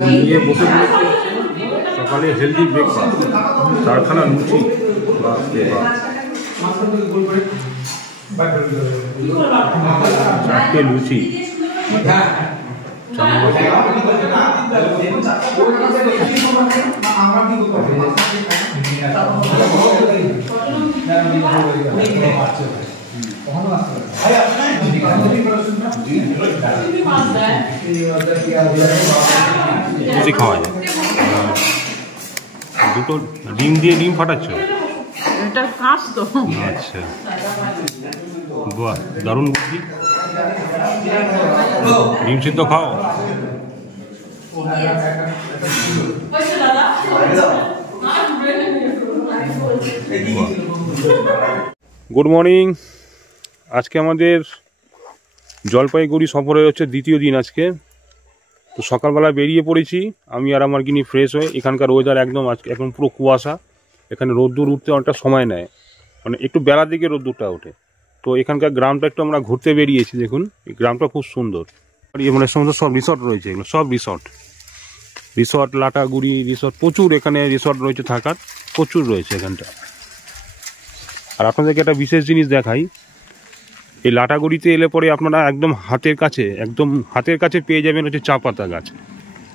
নিয়ে বসে পড়েছি সকালে হেলদি ব্রেকফাস্ট, 4খানা লুচি, চারটে লুচি, খাওয়া যায়। দুটো ডিম দিয়ে ডিম ফাটাচ্ছ? এটা কাজ তো। আচ্ছা, বাহ, দারুণ বুদ্ধি। ডিম সিদ্ধ খাও। Good morning. আজকে আমাদের জলপাইগুড়ি সফরে হচ্ছে দ্বিতীয় দিন আজকে। তো সকালবেলা বেরিয়ে পড়েছি আমি আর আমার গিনি ফ্রেশ হয়ে। এখানকার ওয়েদার একদম আজকে এখন পুরো কুয়াশা। এখানে রোদ্দুর উঠতে অনেকটা সময় নেয়, মানে একটু বেলার দিকে রোদ্দুরটা ওঠে। তো এখানকার গ্রামটা একটু আমরা ঘুরতে বেরিয়েছি। দেখুন এই গ্রামটা খুব সুন্দর। মানে সমস্ত সব রিসর্ট রয়েছে, এগুলো সব রিসর্ট লাটাগুড়ি রিসর্ট, প্রচুর এখানে রিসর্ট রয়েছে, থাকার প্রচুর রয়েছে এখানটা। আর আপনাদেরকে একটা বিশেষ জিনিস দেখাই, এই লাটাগুড়িতে এলে পরে আপনারা একদম হাতের কাছে পেয়ে যাবেন হচ্ছে চা পাতা গাছ।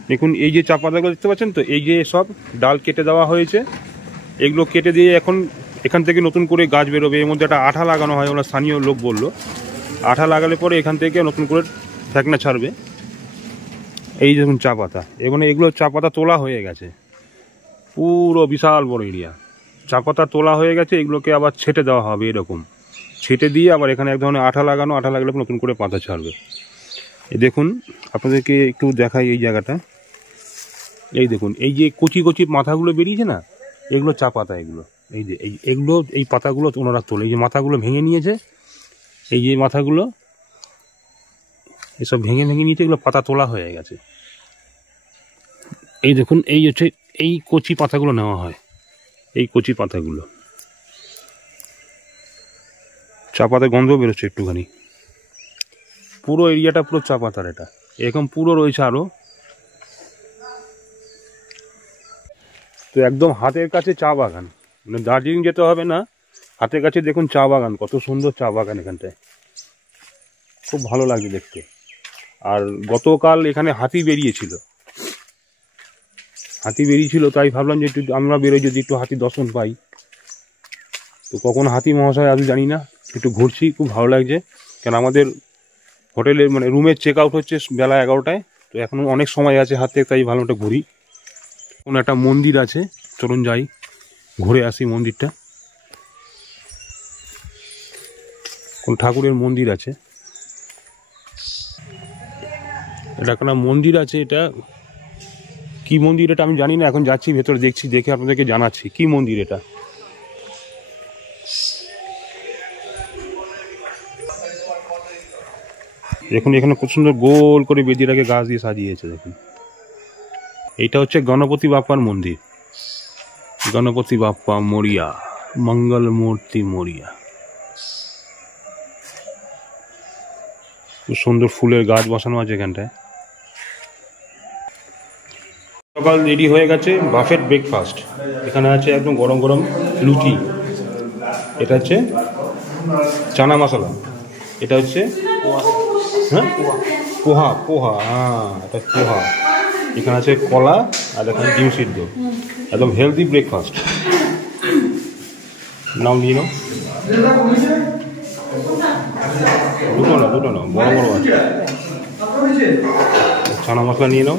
দেখুন এই যে চা পাতাগুলো দেখতে পাচ্ছেন তো, এই যে সব ডাল কেটে দেওয়া হয়েছে, এগুলো কেটে দিয়ে এখন এখান থেকে নতুন করে গাছ বেরোবে। এর মধ্যে একটা আঠা লাগানো হয়, ওরা স্থানীয় লোক বললো, আঠা লাগালে পরে এখান থেকে নতুন করে ফ্যাকনা ছাড়বে। এই দেখুন চা পাতা, এখানে এগুলো চা পাতা তোলা হয়ে গেছে, পুরো বিশাল বড় এরিয়া চা পাতা তোলা হয়ে গেছে। এগুলোকে আবার ছেটে দেওয়া হবে, এরকম ছেটে দিয়ে আবার এখানে এক ধরনের আঠা লাগানো, আঠা লাগালে নতুন করে পাতা ছাড়বে। এই দেখুন আপনাদেরকে একটু দেখাই এই জায়গাটা। এই দেখুন এই যে কচি কচি মাথাগুলো বেরিয়েছে না, এগুলো চা পাতা। এগুলো এই যে এই পাতাগুলো ওনারা তোলে। এই যে মাথাগুলো ভেঙে নিয়েছে, এই যে মাথাগুলো এসব ভেঙে নিয়েছে, এগুলো পাতা তোলা হয়ে গেছে। এই দেখুন এই হচ্ছে এই কচি পাতাগুলো নেওয়া হয়, এই কচি পাতাগুলো। চা পাতার গন্ধ বেরোচ্ছে একটুখানি। পুরো এরিয়াটা পুরো চা পাতার, এটা এরকম পুরো রয়েছে আরো। তো একদম হাতের কাছে চা বাগান, মানে দার্জিলিং যেতে হবে না, হাতের কাছে দেখুন চা বাগান, কত সুন্দর চা বাগান এখানটায়, খুব ভালো লাগছে দেখতে। আর গতকাল এখানে হাতি বেরিয়েছিল, তাই ভাবলাম যে একটু আমরা বেরোই, যদি একটু হাতি দর্শন পাই। তো কখন হাতি মহাশয় আমি জানি না, একটু ঘুরছি, খুব ভালো লাগছে। কেন আমাদের হোটেলের মানে রুমের চেক আউট হচ্ছে বেলা 11টায়, তো এখনও অনেক সময় আছে হাতে, তাই ভালো একটা ঘুরি। কোনো একটা মন্দির আছে, চলুন যাই ঘুরে আসি মন্দিরটা। কোন ঠাকুরের মন্দির আছে, এটা কোনো মন্দির আছে, এটা কি মন্দির এটা আমি জানি না। এখন যাচ্ছি ভেতরে, দেখছি, দেখে আপনাদেরকে জানাচ্ছি কি মন্দির এটা। দেখুন এখানে খুব সুন্দর গোল করে বেদিটাকে গাছ দিয়ে সাজিয়েছে। দেখুন এইটা হচ্ছে গণপতি বাপ্পার মন্দির, গণপতি বাপ্পা মরিয়া, মঙ্গল মূর্তি মরিয়া। খুব সুন্দর ফুলের গাছ বসানো আছে এখানটায়। সকাল রেডি হয়ে গেছে বাফেট ব্রেকফাস্ট। এখানে আছে একদম গরম গরম লুচি, এটা হচ্ছে চানা মশলা, এটা হচ্ছে পোহা, হ্যাঁ এটা পোহা। এখানে আছে কলা, আর এখানে ডিম সিদ্ধ, একদম হেলদি ব্রেকফাস্ট। নাও নিয়ে নাও, দুটো না বড় বড় আছে। চানা মশলা নিয়ে নাও।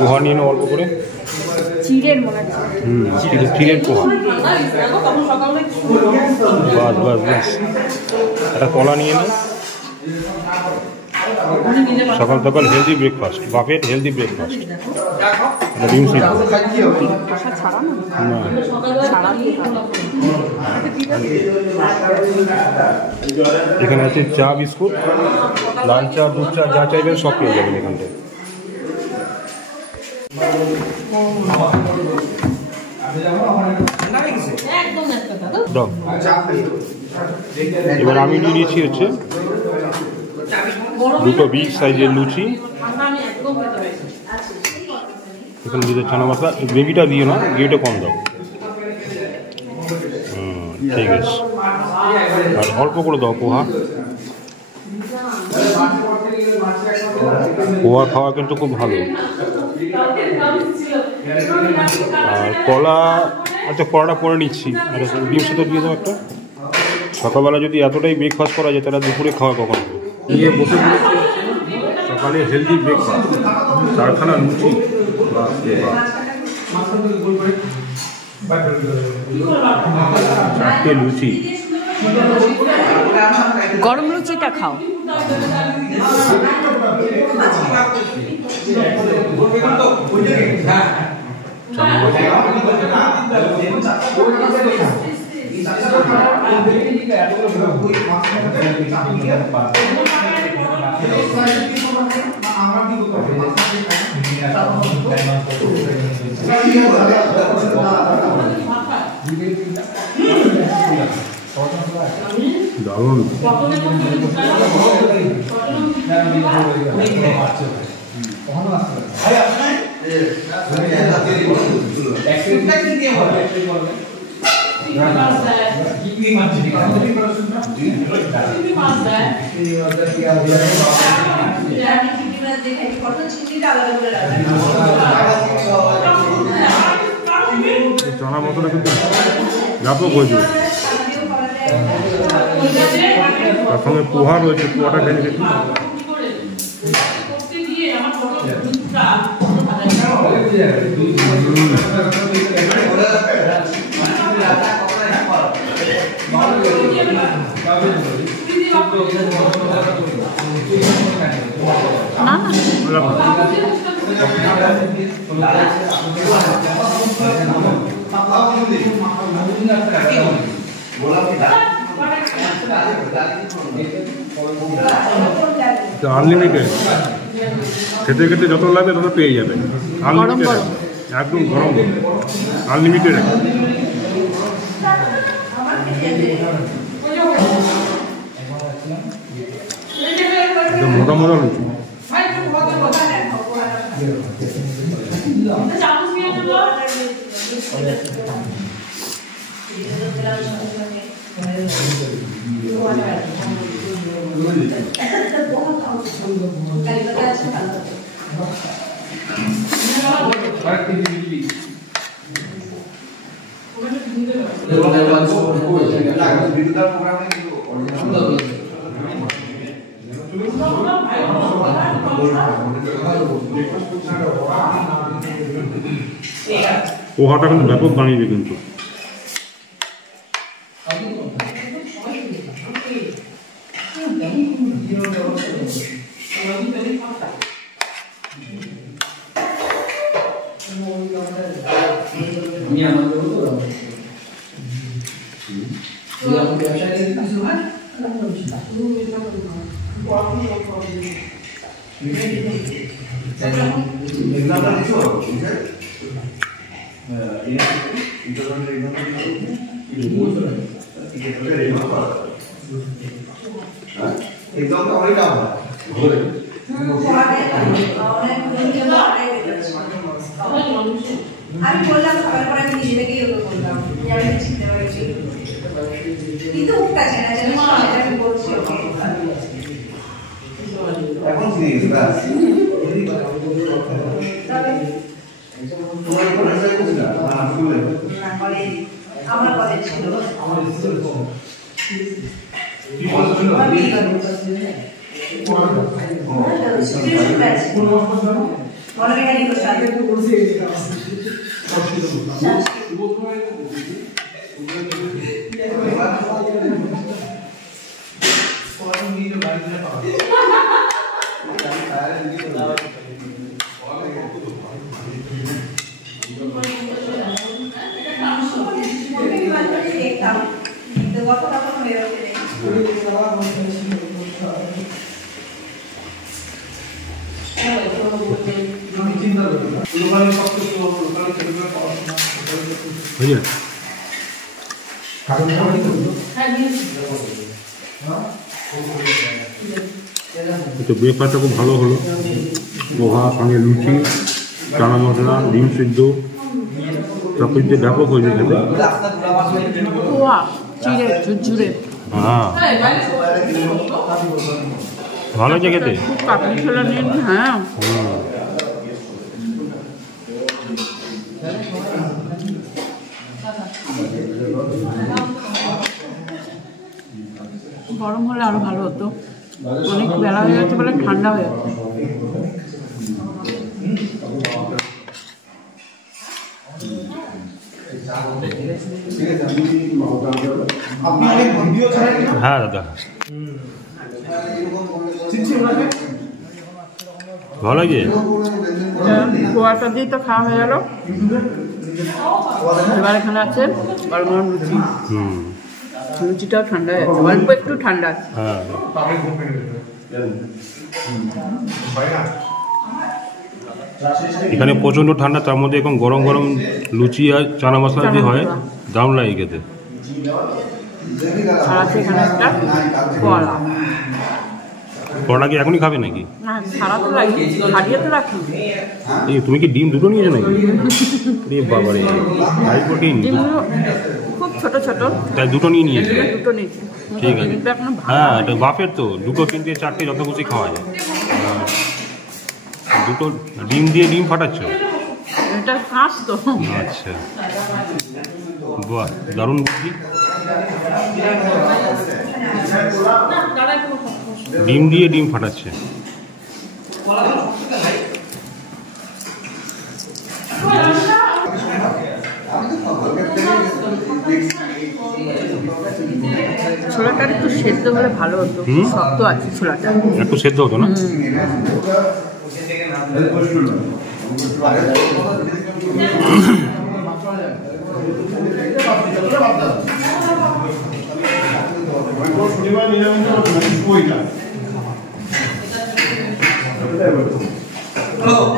পোহা নিয়ে নাও অল্প করে, চিড়ের পোহা। বাস একটা কলা নিয়ে নাও। সকাল সকাল healthy breakfast, buffet healthy breakfast. ডিম সিদ্ধ না, এখানে আছে চা, বিস্কুট, লাল চা, দুধ চা, যা চাইবেন সব পেয়ে যাবেন এখানটায়। এবার আমি নিয়ে নিয়েছি হচ্ছে দুটো বিগ সাইজের লুচি, এখানে দিতে চানা মশলা। গ্রেভিটা দিও না, গ্রেভিটা কম দাও। ঠিক আছে, আর অল্প করে দাও পোহা। পোহা খাওয়া কিন্তু খুব ভালো। আর কলা, আচ্ছা কলাটা পরে নিচ্ছি। আর ডিম সেটা দিয়ে দাও একটা। সকালবেলা যদি এতটাই ব্রেকফাস্ট করা যায় তাহলে দুপুরে খাওয়া কখন হবে? নিয়ে বসে পড়েছি সকালে হেলদি ব্রেকফাস্ট, চারখানা লুচি, চারটে লুচি। গরম লুচিটা খাও। দারুণ। চানা মশলা কিন্তু ব্যাপক হয়েছে, তার সঙ্গে পোহা রয়েছে, পোহাটা খেয়ে দেখি। আনলিমিটেড, খেতে খেতে যত লাগবে তত পেয়ে যাবে। আনলিমিটেড, একদম গরম, আনলিমিটেড। মোটা মোটা লুচি। পোহাটা কিন্তু ব্যাপক বানিয়েছে কিন্তু। আমি বললাম সবার পরে আমি নিজে থেকেই ওকে বললাম আমি চিনতে পারছি কিন্তু ওটা চেনা চেনা আমি বলছি এখন চিনি বাস তোমার কোন আছে না আসলে না বলে আমার কলেজ ছিল আমার স্কুল কি বলছিল আমি মনে হয় কি সাথে তো বলছি भैया তো ব্রেকফাস্টটা খুব ভালো হলো, পোহা সঙ্গে লুচি, চানা মশলা, ডিম সিদ্ধ, সব কিছু ব্যাপক হয়েছে খেতে। পোয়া চিড়ে ঝুরঝুরে, হ্যাঁ ভালো হয়েছে খেতে। খুব কাবলি ছোলা নিন। হ্যাঁ গরম হলে আরো ভালো হতো, অনেক বেলা হয়ে গেছে বলে ঠান্ডা হয়ে গেছে। হ্যাঁ দাদা ভালো লাগে। পোয়াটা দিয়ে তো খাওয়া হয়ে গেল, এবার এখানে আছে গরম গরম লুচি। লুচিটাও ঠান্ডা হয়ে গেছে, অল্প একটু ঠান্ডা আছে। হ্যাঁ এখানে প্রচণ্ড ঠান্ডা, তার মধ্যে এখন গরম গরম লুচি আর চানা মশলা দিয়ে হয়, দারুণ লাগে খেতে। আর আছে এখানে একটা কলা। পরোটা কি এখনই খাবে নাকি? না সারা তো লাগি, ছাড়িয়ে তো রাখি। এই তুমি কি ডিম দুটো নিয়েছো নাকি? বাবা রে, হাই প্রোটিন। ডিমগুলো খুব ছোট ছোট, তাই দুটো নিয়ে নিয়েছে। দুটো নিয়েছি। ঠিক আছে। ডিমটা এখনো ভালো হ্যাঁ এটা বাফের তো, দুটো তিনটে চারটে যত খুশি খাওয়া যায়। দুটো ডিম দিয়ে ডিম ফাটাচ্ছ? এটা কাঁচ তো। আচ্ছা বাহ, দারুণ বুদ্ধি। ডিম দিয়ে ডিম ফাটাচ্ছে। ছোলাটা একটু সেদ্ধ হলে ভালো হতো, শক্ত আছে ছোলাটা, একটু সেদ্ধ হতো না?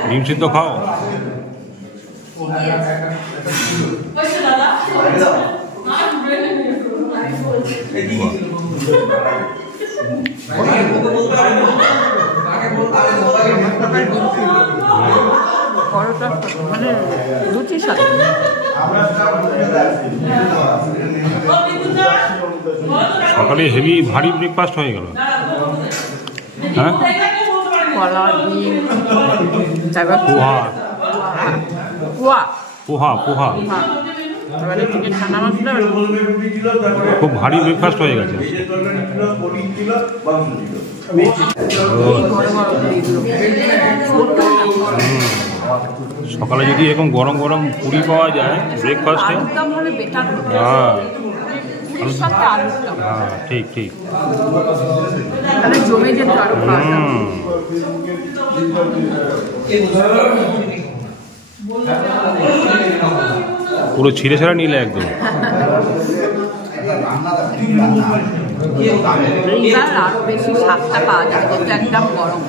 ডিম সিদ্ধ খাও। পরোটা মানে লুচির সাথে। সকালে হেভি ভারী ব্রেকফাস্ট হয়ে গেল। হ্যাঁ কলা ডিম, তারপর পোহা পোয়া পোহা পোহা হ্যাঁ, এবারে চিকেন ঠান্ডা মশলা। খুব ভারী ব্রেকফাস্ট হয়ে গেছে। সকালে যদি এরকম গরম গরম পুরি পাওয়া যায় ব্রেকফাস্টে, আলুরদম হলে বেটার হতো। হ্যাঁ পুরির সাথে আলুরদম, হ্যাঁ ঠিক ঠিক। তাহলে জমে যেত আরো খাওয়াটা। পুরো ছিঁড়ে ছাড়া নিলে একদম। এইবার আরো বেশি স্বাদটা পাওয়া যায়, যেহেতু একদম গরম।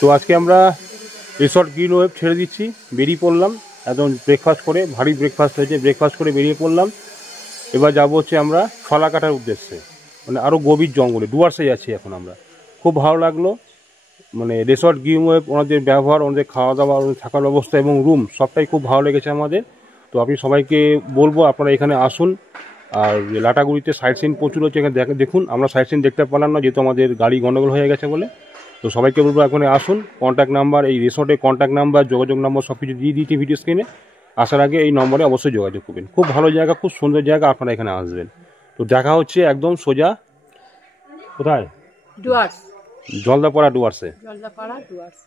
তো আজকে আমরা রিসর্ট গ্রিন ওয়েভ ছেড়ে দিচ্ছি, বেরিয়ে পড়লাম একদম ব্রেকফাস্ট করে, ভারী ব্রেকফাস্ট হয়েছে, ব্রেকফাস্ট করে বেরিয়ে পড়লাম। এবার যাবো হচ্ছে আমরা ফলা কাটার উদ্দেশ্যে, মানে আরও গভীর জঙ্গলে, ডুয়ার্সে যাচ্ছি এখন আমরা। খুব ভালো লাগলো, মানে রিসর্ট গ্রিন ওয়েভ, ওনাদের ব্যবহার, ওনাদের খাওয়া দাওয়া, ওনাদের থাকার ব্যবস্থা এবং রুম সবটাই খুব ভালো লেগেছে আমাদের। তো আমি সবাইকে বলবো আপনারা এখানে আসুন। আর লাটাগুড়িতে সাইট সিন প্রচুর হচ্ছে, এখানে দেখুন। আমরা সাইট সিন দেখতে পারলাম না যেহেতু আমাদের গাড়ি গন্ডগোল হয়ে গেছে বলে। তো সবাইকে বলবো এখানে আসুন। কন্ট্যাক্ট নাম্বার, এই রিসর্টের কন্ট্যাক্ট নাম্বার, যোগাযোগ নম্বর সব কিছু দিয়ে দিয়েছি ভিডিও স্ক্রিনে। আসার আগে এই নম্বরে অবশ্যই যোগাযোগ করবেন। খুব ভালো জায়গা, খুব সুন্দর জায়গা, আপনারা এখানে আসবেন। তো দেখা হচ্ছে একদম সোজা কোথায়? ডুয়ার্স, জলদাপাড়া ডুয়ার্সে। জলদাপাড়া ডুয়ার্স।